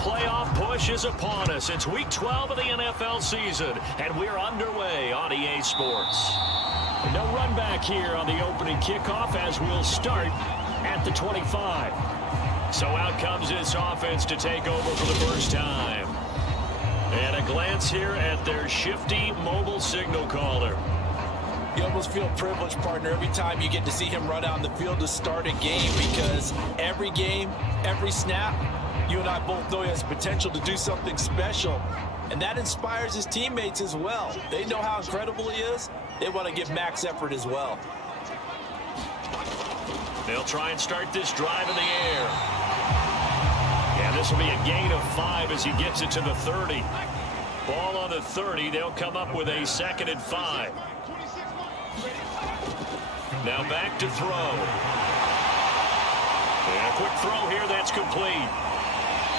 playoff push is upon us. It's Week 12 of the NFL season, and we're underway on EA Sports. No run back here on the opening kickoff as we'll start at the 25. So out comes this offense to take over for the first time. And a glance here at their shifty mobile signal caller. You almost feel privileged, partner, every time you get to see him run out on the field to start a game, because every game, every snap, you and I both know he has potential to do something special, and that inspires his teammates as well. They know how incredible he is. They want to give max effort as well. They'll try and start this drive in the air. And this will be a gain of 5 as he gets it to the 30. Ball on the 30. They'll come up with a 2nd and 5. Now back to throw. And a quick throw here, that's complete.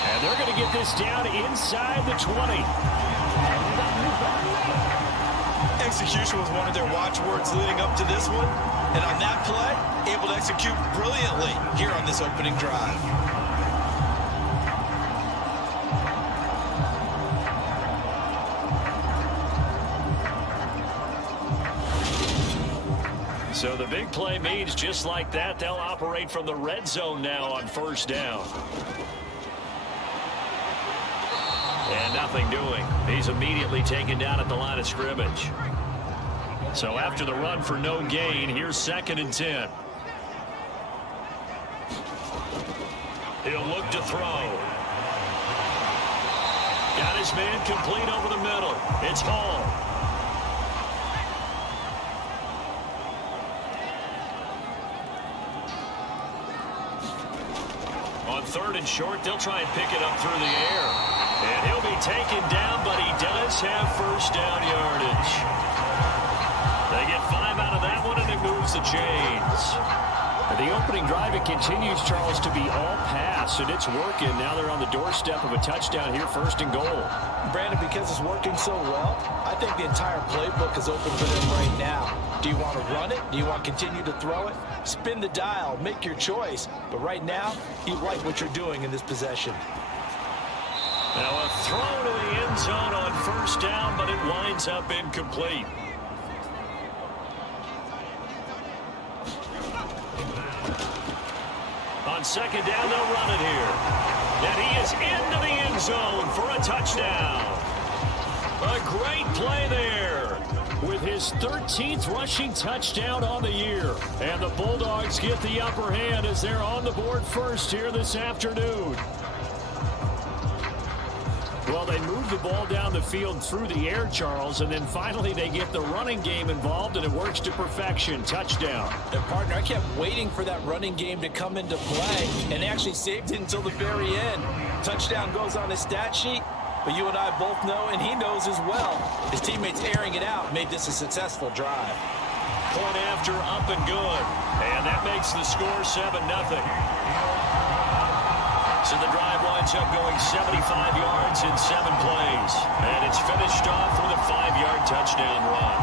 And they're going to get this down inside the 20. Execution was one of their watchwords leading up to this one. And on that play, able to execute brilliantly here on this opening drive. So the big play means just like that, they'll operate from the red zone now on first down. And nothing doing. He's immediately taken down at the line of scrimmage. So after the run for no gain, here's 2nd and 10. He'll look to throw. Got his man complete over the middle. It's Hall. On 3rd and short, they'll try and pick it up through the air. And he'll be taken down, but he does have first down yardage. They get 5 out of that one, and it moves the chains. The opening drive, it continues, Charles, to be all pass, and it's working. Now they're on the doorstep of a touchdown here, 1st and goal. Brandon, because it's working so well, I think the entire playbook is open for them right now. Do you want to run it? Do you want to continue to throw it? Spin the dial, make your choice. But right now, you like what you're doing in this possession. Now a throw to the end zone on first down, but it winds up incomplete. On 2nd down, they'll run it here. And he is into the end zone for a touchdown. A great play there with his 13th rushing touchdown on the year. And the Bulldogs get the upper hand as they're on the board first here this afternoon. Well, they move the ball down the field through the air, Charles, and then finally they get the running game involved, and it works to perfection. Touchdown. And, partner, I kept waiting for that running game to come into play, and they actually saved it until the very end. Touchdown goes on his stat sheet, but you and I both know, and he knows as well, his teammates airing it out made this a successful drive. Point after, up and good. And that makes the score 7-0. So the drive winds up going 75 yards in 7 plays. And it's finished off with a 5-yard touchdown run.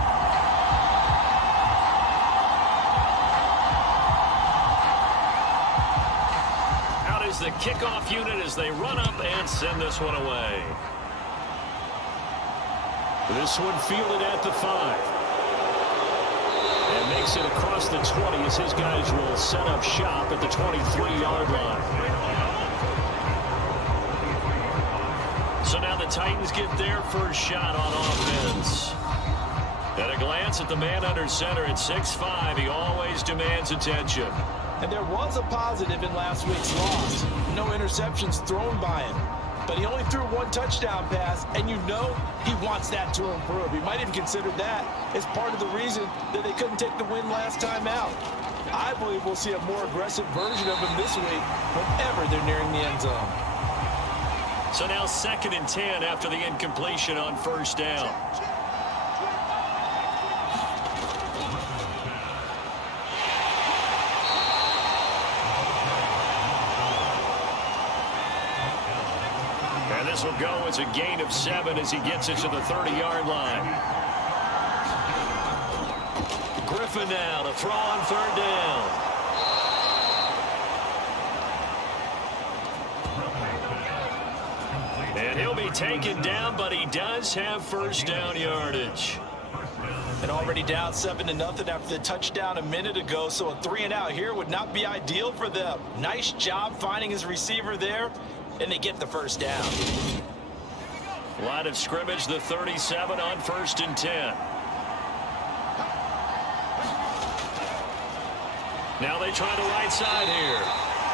Out is the kickoff unit as they run up and send this one away. This one fielded at the 5. And makes it across the 20 as his guys will set up shop at the 23-yard line. So now the Titans get their first shot on offense. At a glance at the man under center at 6'5", he always demands attention. And there was a positive in last week's loss. No interceptions thrown by him. But he only threw 1 touchdown pass, and you know he wants that to improve. He might have considered that as part of the reason that they couldn't take the win last time out. I believe we'll see a more aggressive version of him this week whenever they're nearing the end zone. So now 2nd and 10 after the incompletion on first down. And this will go as a gain of 7 as he gets it to the 30-yard line. Griffin now to throw on 3rd down. taken down, but he does have first down yardage. And already down 7-0 after the touchdown a minute ago, so a 3-and-out here would not be ideal for them. Nice job finding his receiver there, and they get the first down. Line of scrimmage, the 37 on 1st and 10. Now they try the right side here.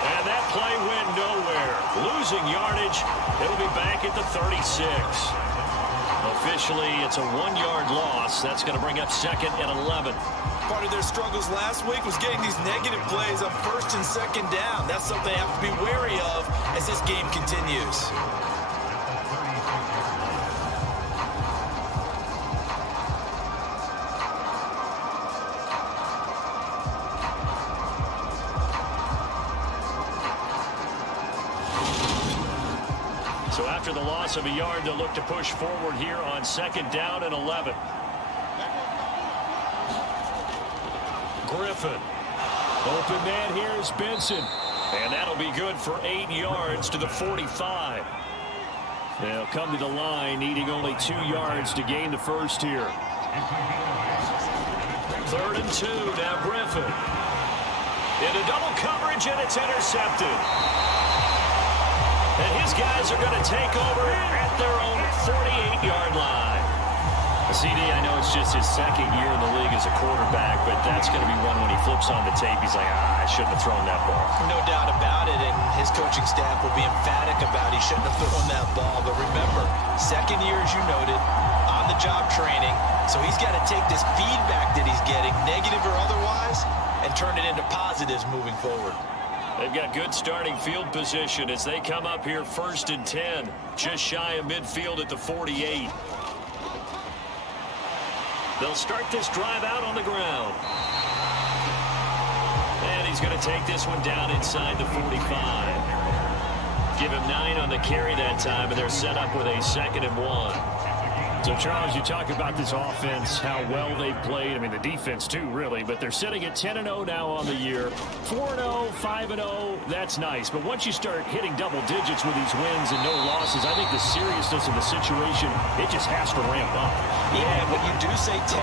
And that play went nowhere. Losing yardage. It'll be back at the 36. Officially, it's a 1-yard loss. That's going to bring up 2nd and 11. Part of their struggles last week was getting these negative plays on 1st and 2nd down. That's something they have to be wary of as this game continues. So after the loss of a yard, they'll look to push forward here on 2nd down and 11. Griffin. Open man here is Benson. And that'll be good for 8 yards to the 45. They'll come to the line, needing only 2 yards to gain the first here. 3rd and 2, now Griffin. Into double coverage, and it's intercepted. And his guys are going to take over at their own 48-yard line. CD, I know it's just his 2nd year in the league as a quarterback, but that's going to be one when he flips on the tape. He's like, I shouldn't have thrown that ball. No doubt about it, and his coaching staff will be emphatic about he shouldn't have thrown that ball. But remember, 2nd year, as you noted, on-the-job training, so he's got to take this feedback that he's getting, negative or otherwise, and turn it into positives moving forward. They've got good starting field position as they come up here 1st and 10, just shy of midfield at the 48. They'll start this drive out on the ground. And he's going to take this one down inside the 45. Give him 9 on the carry that time, and they're set up with a 2nd and 1. So, Charles, you talk about this offense, how well they've played. I mean, the defense, too, really. But they're sitting at 10-0 now on the year. 4-0, 5-0, that's nice. But once you start hitting double digits with these wins and no losses, I think the seriousness of the situation, it just has to ramp up. Yeah, when you do say 10-0,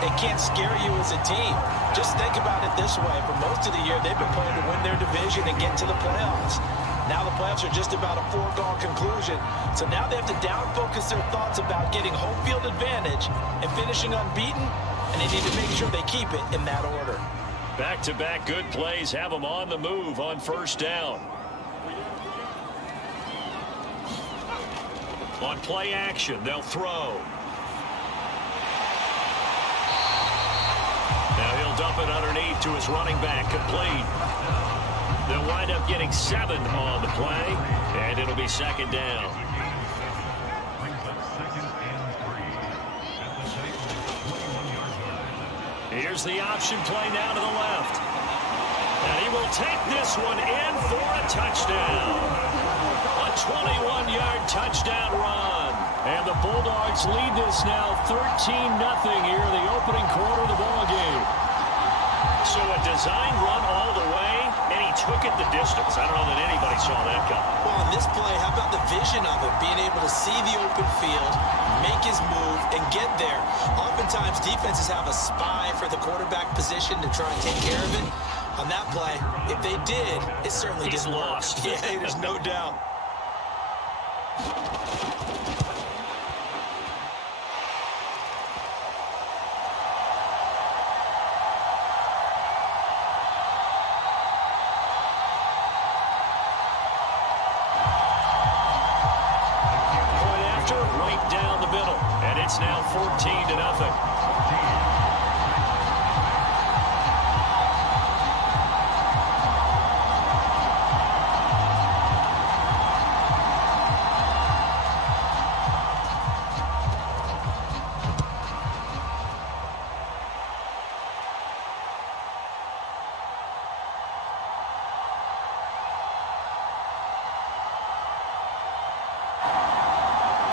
it can't scare you as a team. Just think about it this way. For most of the year, they've been playing to win their division and get to the playoffs. Now the playoffs are just about a foregone conclusion. So now they have to down-focus their thoughts about getting home field advantage and finishing unbeaten, and they need to make sure they keep it in that order. Back-to-back good plays have them on the move on 1st down. On play action, they'll throw. Now he'll dump it underneath to his running back, complete. They'll wind up getting 7 on the play, and it'll be 2nd down. Here's the option play now to the left. And he will take this one in for a touchdown. A 21-yard touchdown run. And the Bulldogs lead this now 13-0 here in the opening quarter of the ballgame. So a design run all the way, and he took it the distance. I don't know that anybody saw that coming. Well, on this play, how about the vision of it? Being able to see the open field, make his move, and get there. Oftentimes, defenses have a spy for the quarterback position to try and take care of it. On that play, if they did, it certainly didn't work. Lost. Yeah, there's no doubt. It's now 14-0.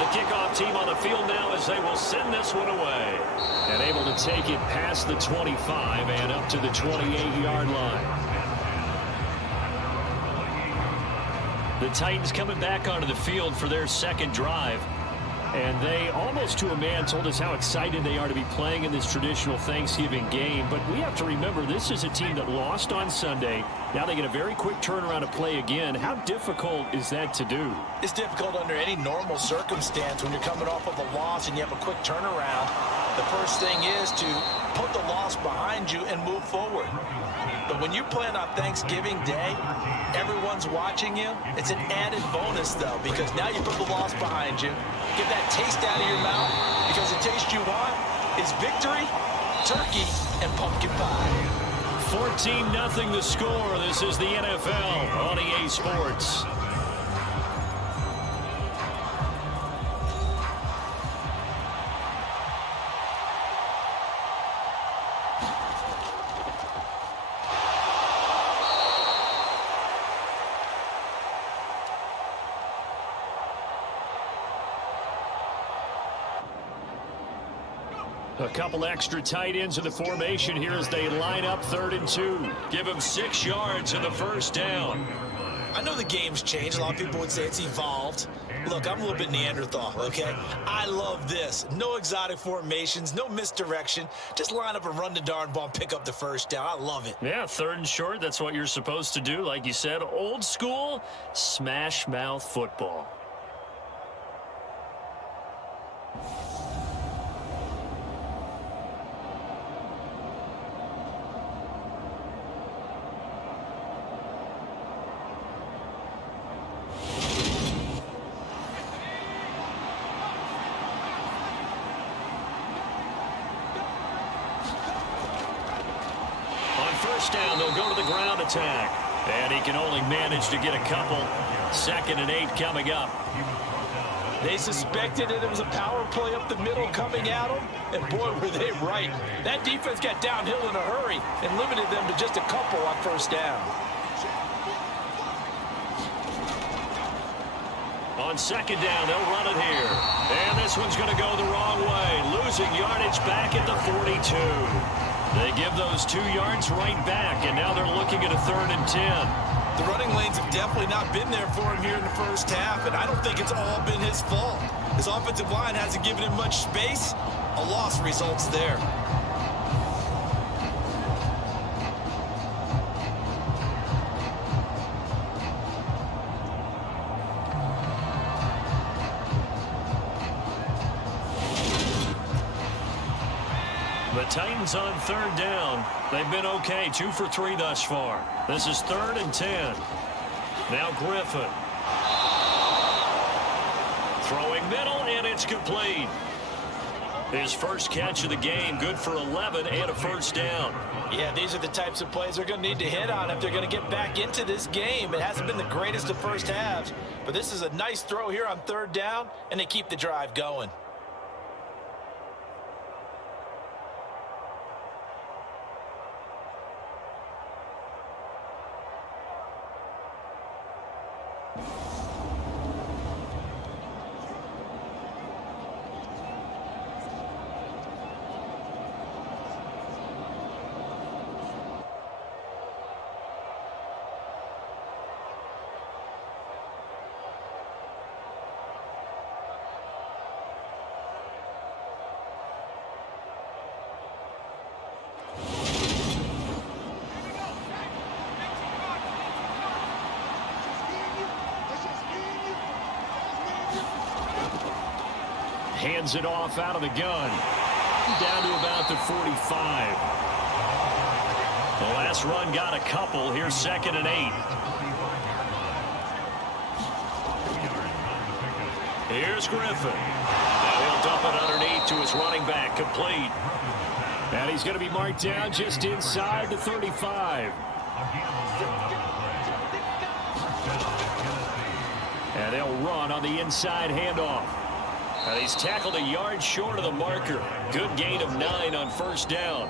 Kickoff team on the field now as they will send this one away. And able to take it past the 25 and up to the 28-yard line. The Titans coming back onto the field for their second drive. And they, almost to a man, told us how excited they are to be playing in this traditional Thanksgiving game. But we have to remember, this is a team that lost on Sunday. Now they get a very quick turnaround to play again. How difficult is that to do? It's difficult under any normal circumstance when you're coming off of a loss and you have a quick turnaround. The first thing is to put the loss behind you and move forward. But when you're playing on Thanksgiving Day, everyone's watching you. It's an added bonus, though, because now you put the loss behind you. Get that taste out of your mouth, because the taste you want is victory, turkey, and pumpkin pie. 14-0 the score. This is the NFL on EA Sports. A couple extra tight ends in the formation here as they line up 3rd and 2. Give them 6 yards in the first down. I know the game's changed. A lot of people would say it's evolved. Look, I'm a little bit Neanderthal, okay? I love this. No exotic formations, no misdirection. Just line up and run the darn ball and pick up the first down. I love it. Yeah, 3rd and short. That's what you're supposed to do. Like you said, old school, smash mouth football. First down, they'll go to the ground attack. And he can only manage to get a couple. 2nd and 8 coming up. They suspected that it was a power play up the middle coming at them, and boy, were they right. That defense got downhill in a hurry and limited them to just a couple on first down. On 2nd down, they'll run it here. And this one's going to go the wrong way. Losing yardage back at the 42. They give those 2 yards right back, and now they're looking at a 3rd and 10. The running lanes have definitely not been there for him here in the first half, and I don't think it's all been his fault. His offensive line hasn't given him much space. A loss results there. The Titans on 3rd down. They've been okay, 2 for 3 thus far. This is 3rd and 10. Now Griffin. Throwing middle, and it's complete. His first catch of the game, good for 11 and a first down. Yeah, these are the types of plays they're going to need to hit on if they're going to get back into this game. It hasn't been the greatest of first halves, but this is a nice throw here on 3rd down, and they keep the drive going. Hands it off out of the gun. Down to about the 45. The last run got a couple. Here's 2nd and 8. Here's Griffin. Now he'll dump it underneath to his running back. Complete. And he's going to be marked down just inside the 35. And they'll run on the inside handoff. And he's tackled a yard short of the marker. Good gain of 9 on first down.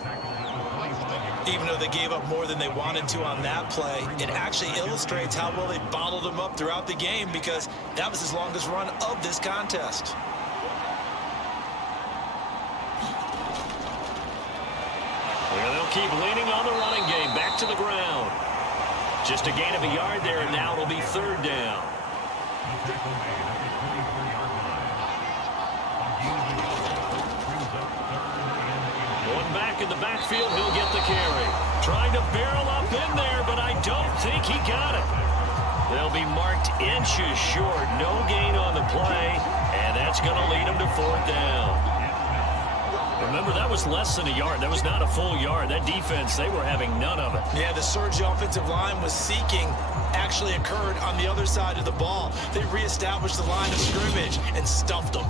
Even though they gave up more than they wanted to on that play, it actually illustrates how well they bottled them up throughout the game, because that was his longest run of this contest. Well, they'll keep leaning on the running game. Back to the ground. Just a gain of a yard there, and now it'll be third down. Going back in the backfield, he'll get the carry. Trying to barrel up in there, but I don't think he got it. They'll be marked inches short. No gain on the play, and that's going to lead them to fourth down. Remember, that was less than a yard. That was not a full yard. That defense, they were having none of it. Yeah, the surge the offensive line was seeking actually occurred on the other side of the ball. They reestablished the line of scrimmage and stuffed them.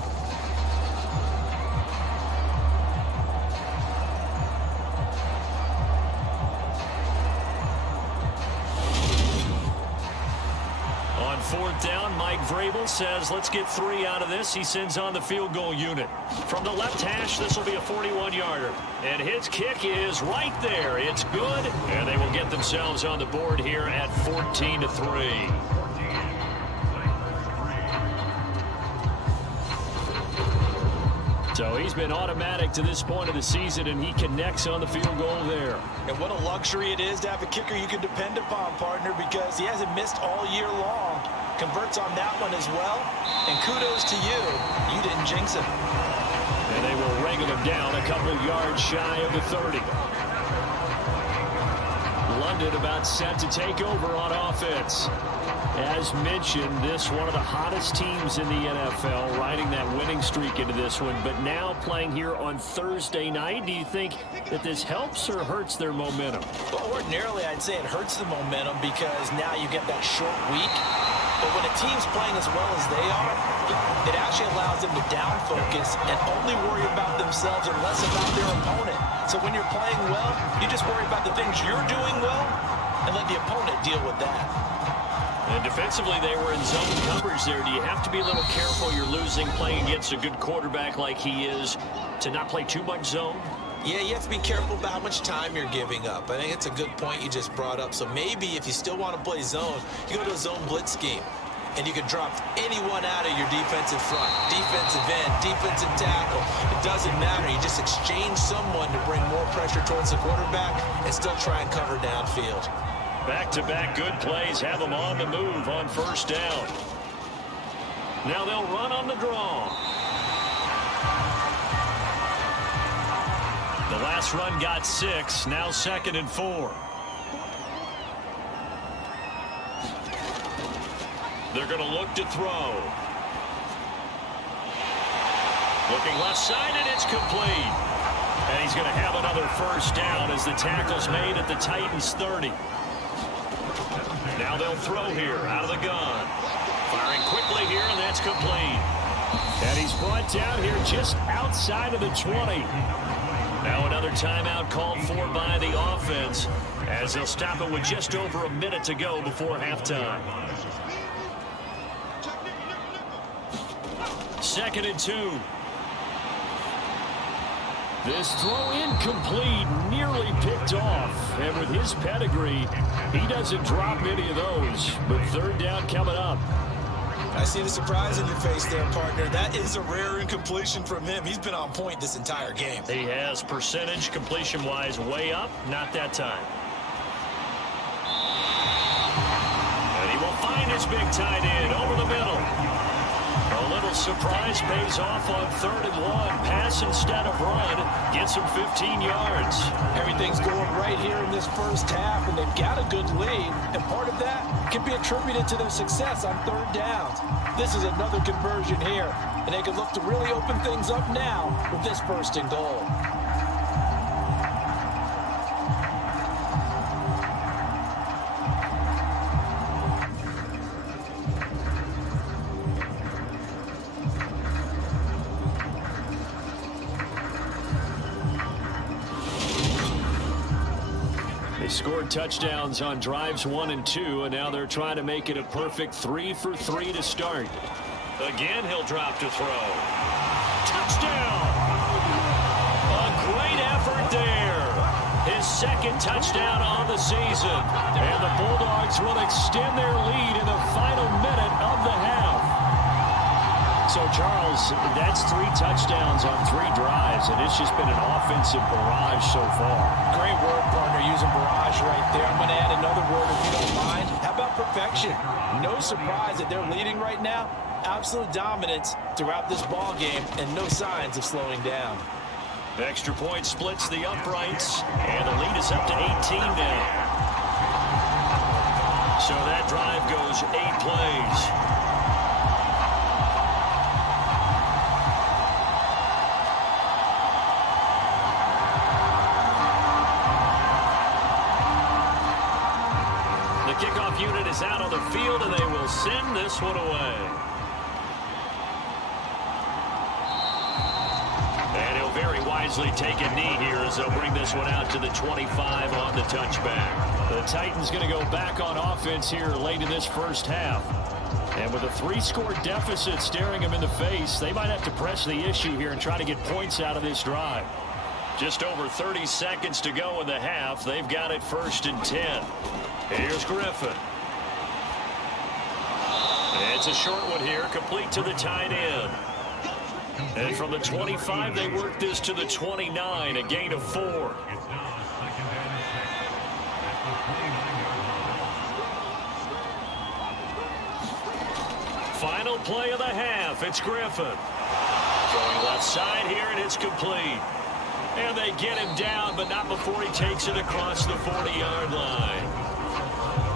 Fourth down, Mike Vrabel says, let's get 3 out of this. He sends on the field goal unit. From the left hash, this will be a 41-yarder. And his kick is right there. It's good, and they will get themselves on the board here at 14-3. So he's been automatic to this point of the season, and he connects on the field goal there. And what a luxury it is to have a kicker you can depend upon, partner, because he hasn't missed all year long. Converts on that one as well. And kudos to you. You didn't jinx him. And they will wrangle him down a couple yards shy of the 30. London about set to take over on offense. As mentioned, this one of the hottest teams in the NFL, riding that winning streak into this one, but now playing here on Thursday night. Do you think that this helps or hurts their momentum? Well, ordinarily, I'd say it hurts the momentum because now you get that short week. But when a team's playing as well as they are, it actually allows them to down focus and only worry about themselves and less about their opponent. So when you're playing well, you just worry about the things you're doing well and let the opponent deal with that. And defensively, they were in zone coverage there. Do you have to be a little careful? You're losing playing against a good quarterback like he is to not play too much zone? Yeah, you have to be careful about how much time you're giving up. I think it's a good point you just brought up. So maybe if you still want to play zone, you go to a zone blitz scheme. And you can drop anyone out of your defensive front, defensive end, defensive tackle. It doesn't matter. You just exchange someone to bring more pressure towards the quarterback and still try and cover downfield. Back-to-back good plays have them on the move on first down. Now they'll run on the draw. The last run got 6, now 2nd and 4. They're going to look to throw. Looking left side, and it's complete. And he's going to have another first down as the tackle's made at the Titans' 30. Now they'll throw here out of the gun. Firing quickly here, and that's complete. And he's brought down here just outside of the 20. Now another timeout called for by the offense as they'll stop it with just over a minute to go before halftime. 2nd and 2. This throw incomplete, nearly picked off. And with his pedigree, he doesn't drop any of those. But third down coming up. I see the surprise in your face there, partner. That is a rare incompletion from him. He's been on point this entire game. He has percentage completion-wise way up. Not that time. And he will find his big tight end over the middle. A little surprise pays off on 3rd and 1. Pass instead of run. Gets him 15 yards. Everything's going right here in this first half, and they've got a good lead. And part of that can be attributed to their success on 3rd downs. This is another conversion here, and they can look to really open things up now with this 1st and goal. They scored touchdowns on drives 1 and 2, and now they're trying to make it a perfect 3 for 3 to start. Again, he'll drop to throw. Touchdown! A great effort there. His 2nd touchdown on the season. And the Bulldogs will extend their lead in the final minute of the half. So, Charles, that's 3 touchdowns on 3 drives, and it's just been an offensive barrage so far. Great word, partner, using barrage right there. I'm going to add another word if you don't mind. How about perfection? No surprise that they're leading right now. Absolute dominance throughout this ball game and no signs of slowing down. Extra point splits the uprights, and the lead is up to 18 now. So that drive goes 8 plays. The kickoff unit is out on the field, and they will send this one away. And he'll very wisely take a knee here as they'll bring this one out to the 25 on the touchback. The Titans going to go back on offense here late in this first half. And with a 3-score deficit staring them in the face, they might have to press the issue here and try to get points out of this drive. Just over 30 seconds to go in the half. They've got it 1st and 10. Here's Griffin. It's a short one here, complete to the tight end. And from the 25, they work this to the 29, a gain of 4. Final play of the half, it's Griffin. Going left side here, and it's complete. And they get him down, but not before he takes it across the 40-yard line.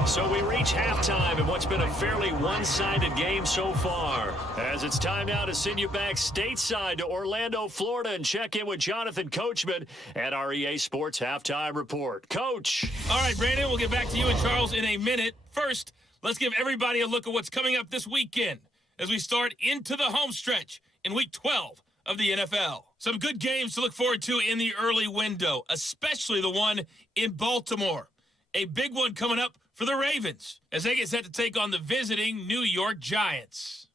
So we reach halftime in what's been a fairly one-sided game so far. As it's time now to send you back stateside to Orlando, Florida, and check in with Jonathan Coachman at our EA Sports Halftime Report. Coach. All right, Brandon, we'll get back to you and Charles in a minute. First, let's give everybody a look at what's coming up this weekend as we start into the home stretch in Week 12 of the NFL. Some good games to look forward to in the early window, especially the one in Baltimore. A big one coming up for the Ravens as they get set to take on the visiting New York Giants.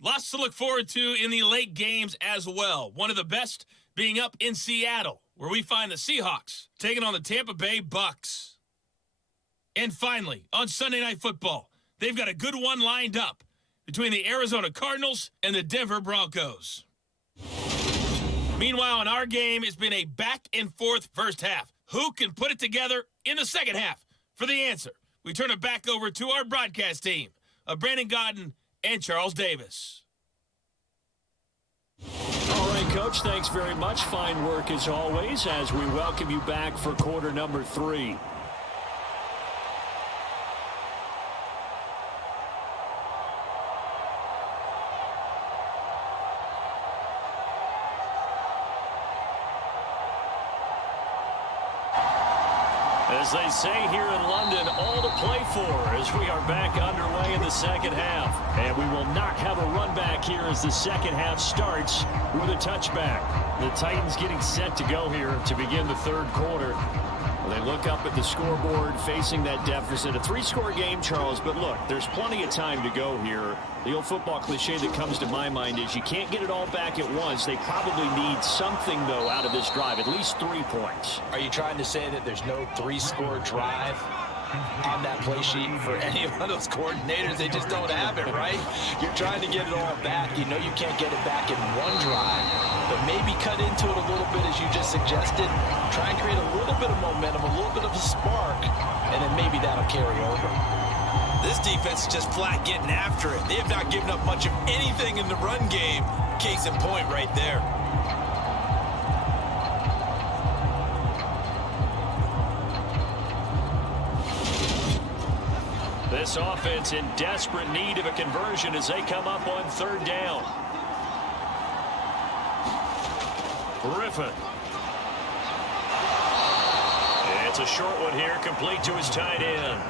Lots to look forward to in the late games as well. One of the best being up in Seattle, where we find the Seahawks taking on the Tampa Bay Bucks. And finally, on Sunday Night Football, they've got a good one lined up between the Arizona Cardinals and the Denver Broncos. Meanwhile, in our game, it's been a back-and-forth first half. Who can put it together in the second half? For the answer, we turn it back over to our broadcast team of Brandon Godden and Charles Davis. All right, Coach, thanks very much. Fine work as always as we welcome you back for quarter number 3. As they say here in London, all to play for as we are back underway in the second half. And we will not have a run back here as the second half starts with a touchback. The Titans getting set to go here to begin the third quarter. They look up at the scoreboard facing that deficit. A 3-score game, Charles, but look, there's plenty of time to go here. The old football cliche that comes to my mind is you can't get it all back at once. They probably need something, though, out of this drive, at least 3 points. Are you trying to say that there's no 3-score drive on that play sheet for any of those coordinators? They just don't have it, right? You're trying to get it all back. You know you can't get it back in one drive, but maybe cut into it a little bit as you just suggested. Try and create a little bit of momentum, a little bit of a spark, and then maybe that'll carry over. This defense is just flat getting after it. They have not given up much of anything in the run game. Case in point right there. This offense in desperate need of a conversion as they come up on third down. Griffin. It's a short one here, complete to his tight end.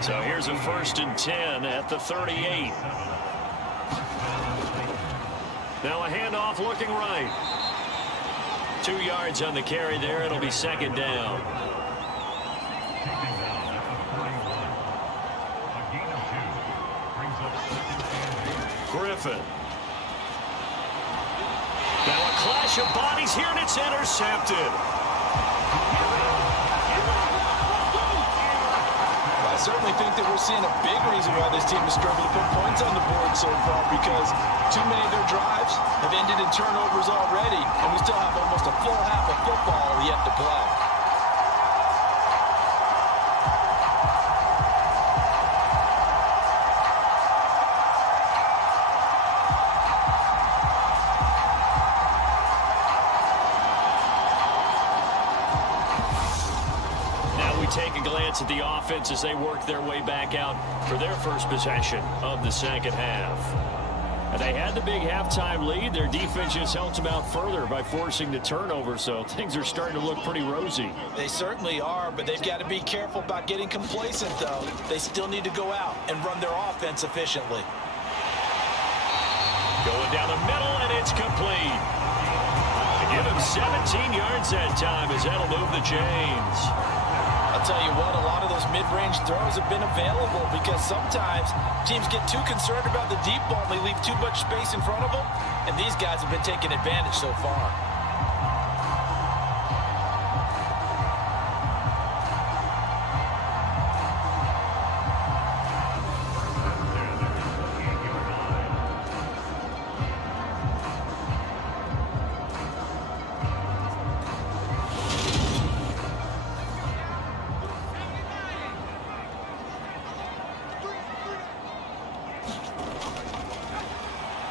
So here's a 1st and 10 at the 38. Now a handoff looking right. 2 yards on the carry there. It'll be second down. Griffin. Now a clash of bodies here, and it's intercepted. I certainly think that we're seeing a big reason why this team has struggled to put points on the board so far, because too many of their drives have ended in turnovers already, and we still have almost a full half of football yet to play. Take a glance at the offense as they work their way back out for their first possession of the second half. And they had the big halftime lead. Their defense just helped them out further by forcing the turnover, so things are starting to look pretty rosy. They certainly are, but they've got to be careful about getting complacent, though. They still need to go out and run their offense efficiently. Going down the middle, and it's complete. They give him 17 yards that time as that'll move the chains. I'll tell you what, a lot of those mid-range throws have been available because sometimes teams get too concerned about the deep ball and they leave too much space in front of them, and these guys have been taking advantage so far.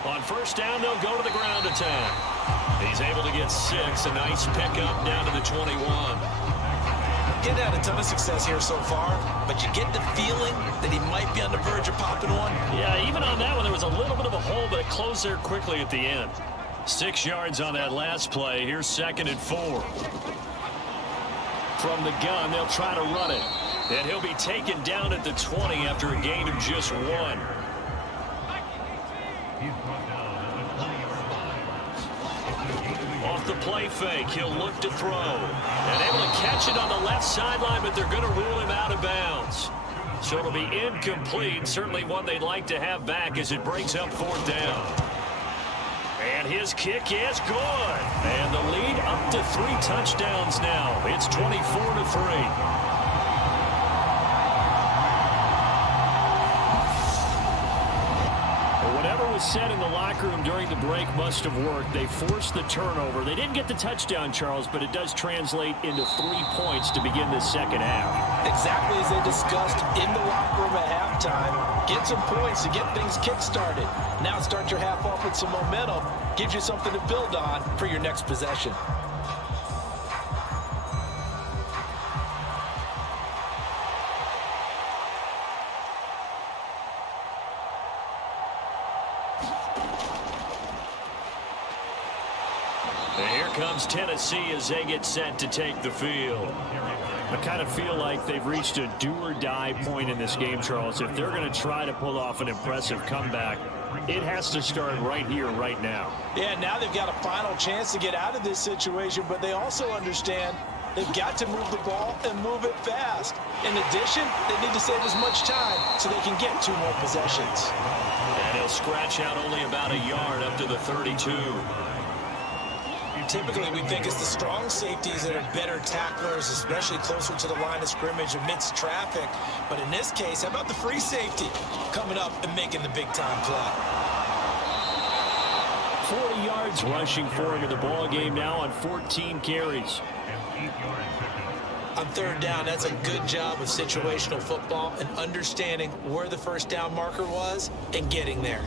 On first down, they'll go to the ground attack. He's able to get 6. A nice pickup down to the 21. Getting had a ton of success here so far, but you get the feeling that he might be on the verge of popping one. Yeah, even on that one, there was a little bit of a hole, but it closed there quickly at the end. 6 yards on that last play. Here's 2nd and 4. From the gun, they'll try to run it. And he'll be taken down at the 20 after a gain of just 1. Off the play fake, he'll look to throw. And able to catch it on the left sideline, but they're going to rule him out of bounds. So it'll be incomplete. Certainly one they'd like to have back as it brings up 4th down. And his kick is good. And the lead up to 3 touchdowns now. It's 24-3. Said in the locker room during the break must have worked. They forced the turnover. They didn't get the touchdown, Charles, but it does translate into 3 points to begin this second half. Exactly as they discussed in the locker room at halftime. Get some points to get things kick-started. Now start your half off with some momentum. Gives you something to build on for your next possession. Comes Tennessee as they get set to take the field. I kind of feel like they've reached a do-or-die point in this game, Charles. If they're going to try to pull off an impressive comeback, it has to start right here, right now. Yeah, now they've got a final chance to get out of this situation, but they also understand they've got to move the ball and move it fast. In addition, they need to save as much time so they can get 2 more possessions. And he'll scratch out only about a yard up to the 32. Typically, we think it's the strong safeties that are better tacklers, especially closer to the line of scrimmage amidst traffic. But in this case, how about the free safety coming up and making the big-time play? 40 yards rushing for him in the ball game now on 14 carries. On 3rd down, that's a good job of situational football and understanding where the first down marker was and getting there.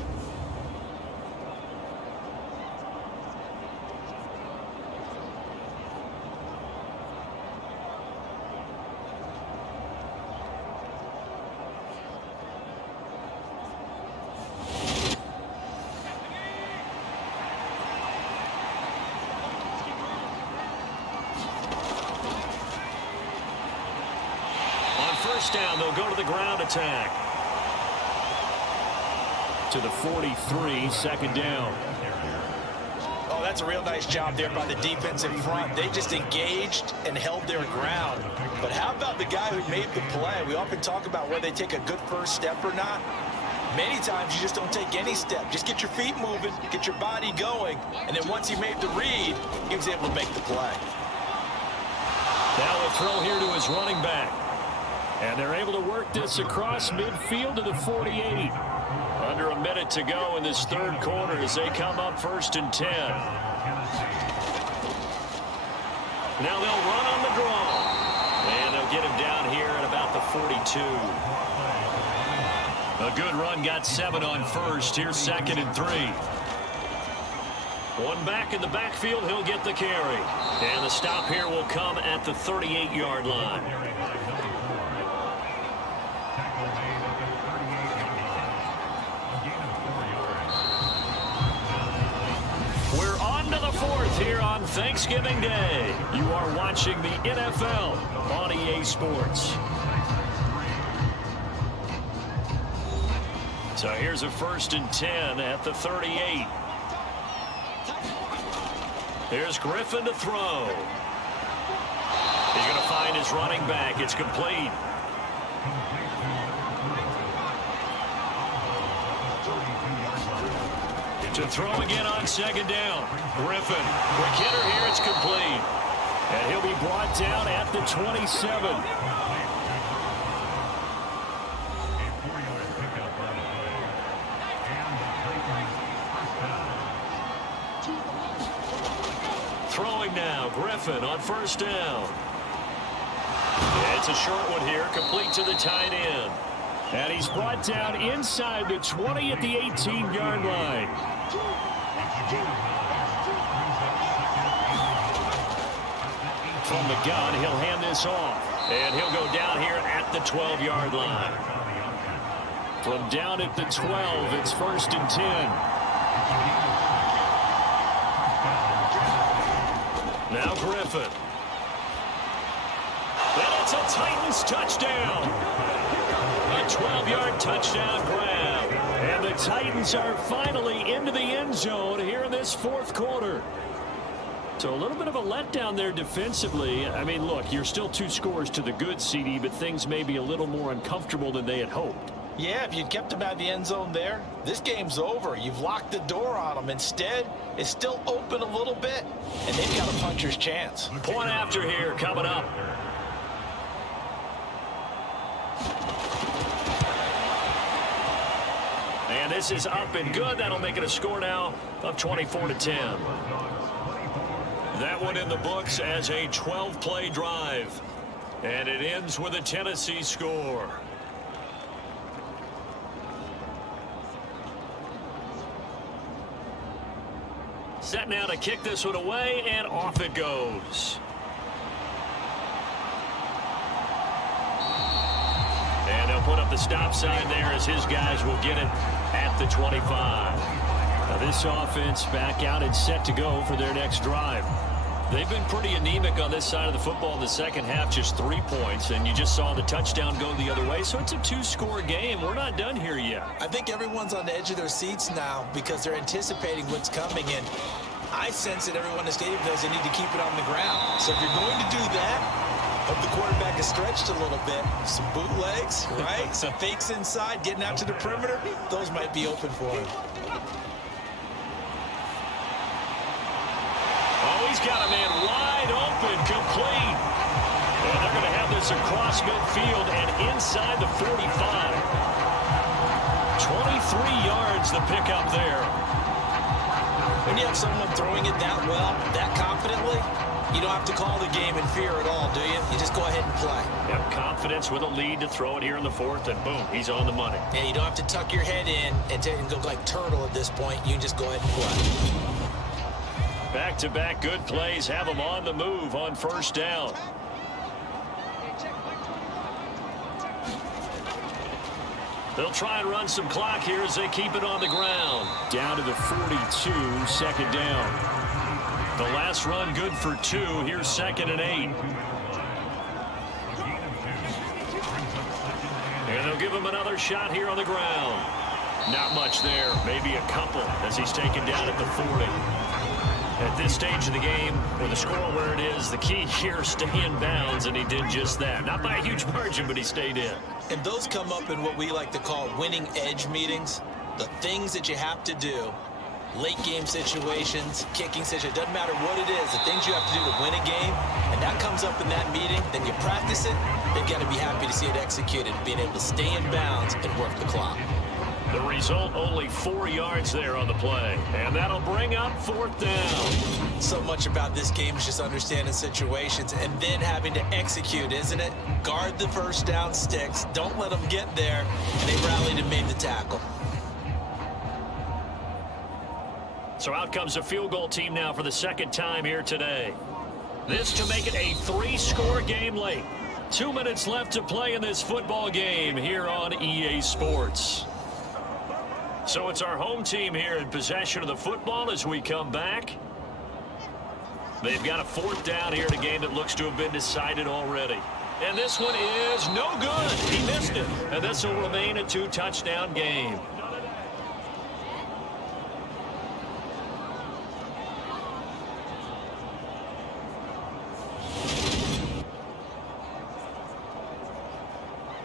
Down, they'll go to the ground attack. To the 43, 2nd down. Oh, that's a real nice job there by the defense in front. They just engaged and held their ground. But how about the guy who made the play? We often talk about whether they take a good first step or not. Many times you just don't take any step. Just get your feet moving, get your body going, and then once he made the read, he was able to make the play. Now a throw here to his running back. And they're able to work this across midfield to the 48. Under a minute to go in this third quarter as they come up 1st and 10. Now they'll run on the draw. And they'll get him down here at about the 42. A good run, got 7 on first. Here's 2nd and 3. One back in the backfield, he'll get the carry. And the stop here will come at the 38-yard line. We're on to the 4th here on Thanksgiving Day. You are watching the NFL on EA Sports. So here's a 1st and 10 at the 38. Here's Griffin to throw. He's going to find his running back. It's complete. To throw again on 2nd down. Griffin. Quick hitter here. It's complete. And he'll be brought down at the 27. Throwing now, Griffin on 1st down. Yeah, it's a short one here, complete to the tight end. And he's brought down inside the 20 at the 18-yard line. From the gun, he'll hand this off. And he'll go down here at the 12-yard line. From down at the 12, it's 1st and 10. Now Griffin. And it's a Titans touchdown. A 12-yard touchdown grab. And the Titans are finally into the end zone here in this 4th quarter. So a little bit of a letdown there defensively. I mean, look, you're still 2 scores to the good, CD, but things may be a little more uncomfortable than they had hoped. Yeah, if you'd kept him out of the end zone there, this game's over. You've locked the door on him. Instead, it's still open a little bit, and they've got a puncher's chance. Point after here coming up. And this is up and good. That'll make it a score now of 24-10. That one in the books as a 12-play drive. And it ends with a Tennessee score. Set now to kick this one away, and off it goes. And they'll put up the stop sign there as his guys will get it at the 25. Now this offense back out and set to go for their next drive. They've been pretty anemic on this side of the football in the second half, just 3 points, and you just saw the touchdown go the other way. So it's a 2-score game. We're not done here yet. I think everyone's on the edge of their seats now because they're anticipating what's coming, and I sense that everyone in the stadium knows they need to keep it on the ground. So if you're going to do that, hope the quarterback is stretched a little bit. Some bootlegs, right? Some fakes inside, getting out to the perimeter. Those might be open for him. Oh, he's got a man wide open, complete. And they're going to have this across midfield and inside the 45. 23 yards the pickup there. When you have someone throwing it that well, that confidently, you don't have to call the game in fear at all, do you? You just go ahead and play. Yep, confidence with a lead to throw it here in the 4th, and boom, he's on the money. Yeah, you don't have to tuck your head in and go like turtle at this point. You can just go ahead and play. Back-to-back good plays have them on the move on 1st down. They'll try and run some clock here as they keep it on the ground. Down to the 42, 2nd down. The last run good for 2. Here's 2nd and 8. And they'll give him another shot here on the ground. Not much there, maybe a couple as he's taken down at the 40. At this stage of the game, with the score where it is, the key here, stay in bounds, and he did just that. Not by a huge margin, but he stayed in. And those come up in what we like to call winning edge meetings. The things that you have to do, late game situations, kicking situations, doesn't matter what it is, the things you have to do to win a game, and that comes up in that meeting, then you practice it, they've got to be happy to see it executed, being able to stay in bounds and work the clock. The result, only 4 yards there on the play. And that'll bring up 4th down. So much about this game is just understanding situations and then having to execute, isn't it? Guard the first down sticks. Don't let them get there. And they rallied and made the tackle. So out comes a field goal team now for the second time here today. This to make it a 3-score game late. 2 minutes left to play in this football game here on EA Sports. So it's our home team here in possession of the football as we come back. They've got a 4th down here in a game that looks to have been decided already. And this one is no good. He missed it. And this will remain a 2-touchdown game.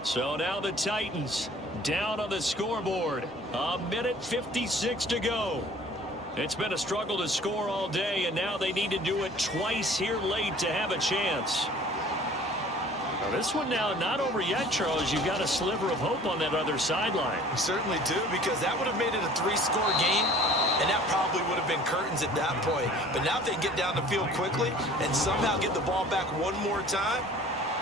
So now the Titans down on the scoreboard. 1:56 to go. It's been a struggle to score all day, and now they need to do it twice here late to have a chance. Now this one now not over yet, Charles. You've got a sliver of hope on that other sideline. You certainly do, because that would have made it a 3-score game, and that probably would have been curtains at that point. But now if they get down the field quickly and somehow get the ball back one more time,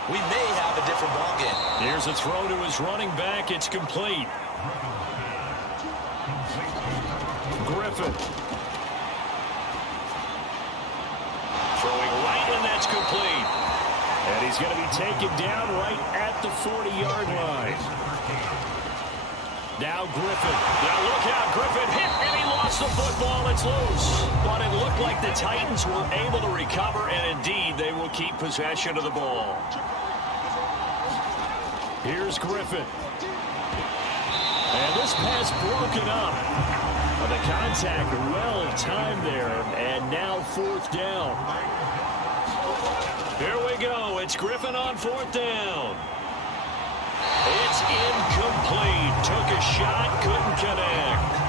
we may have a different ball game. Here's a throw to his running back. It's complete. Griffin. Throwing right, and that's complete. And he's going to be taken down right at the 40-yard line. Now Griffin. Now look out. Griffin hit, and he lost the football. It's loose. But it looked like the Titans were able to recover, and indeed they will keep possession of the ball. Here's Griffin. And this pass broken up. The contact well timed there, and now 4th down. Here we go. It's Griffin on 4th down. It's incomplete. Took a shot, couldn't connect.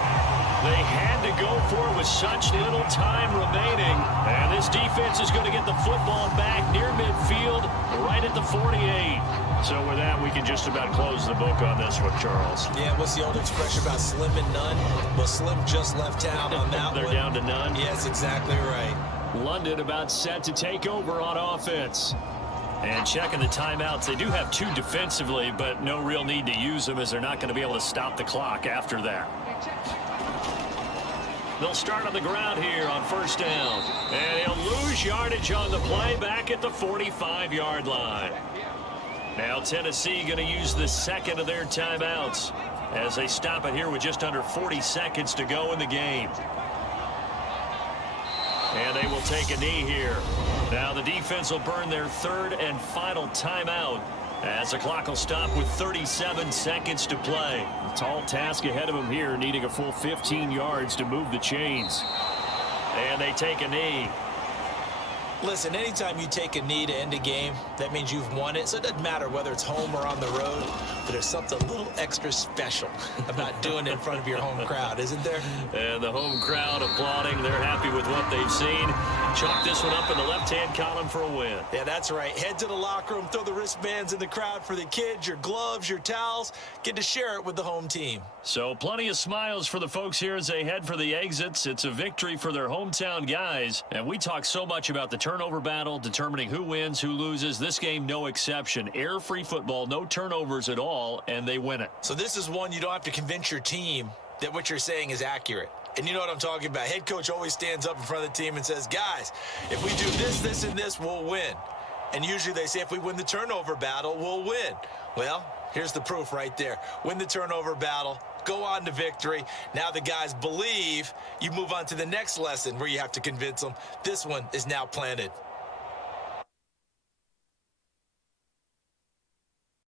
They had to go for it with such little time remaining. And this defense is going to get the football back near midfield, right at the 48. So with that, we can just about close the book on this one, Charles. Yeah, what's the old expression about slim and none? Well, Slim just left town on that They're one. down to none. Yes, exactly right. London about set to take over on offense. And checking the timeouts, they do have 2 defensively, but no real need to use them as they're not going to be able to stop the clock after that. They'll start on the ground here on 1st down. And he'll lose yardage on the play back at the 45-yard line. Now Tennessee going to use the second of their timeouts as they stop it here with just under 40 seconds to go in the game. And they will take a knee here. Now the defense will burn their 3rd and final timeout as the clock will stop with 37 seconds to play. A tall task ahead of them here, needing a full 15 yards to move the chains. And they take a knee. Listen, anytime you take a knee to end a game, that means you've won it. So it doesn't matter whether it's home or on the road, but there's something a little extra special about doing it in front of your home crowd, isn't there? And the home crowd applauding. They're happy with what they've seen. Chalk this one up in the left-hand column for a win. Yeah, that's right. Head to the locker room, throw the wristbands in the crowd for the kids, your gloves, your towels. Get to share it with the home team. So plenty of smiles for the folks here as they head for the exits. It's a victory for their hometown guys. And we talk so much about the turnover battle, determining who wins, who loses. This game, no exception. Error-free football, no turnovers at all, and they win it. So this is one you don't have to convince your team that what you're saying is accurate. And you know what I'm talking about. Head coach always stands up in front of the team and says, guys, if we do this, this, and this, we'll win. And usually they say if we win the turnover battle, we'll win. Well, here's the proof right there. Win the turnover battle, go on to victory. Now the guys believe. You move on to the next lesson where you have to convince them. This one is now planted.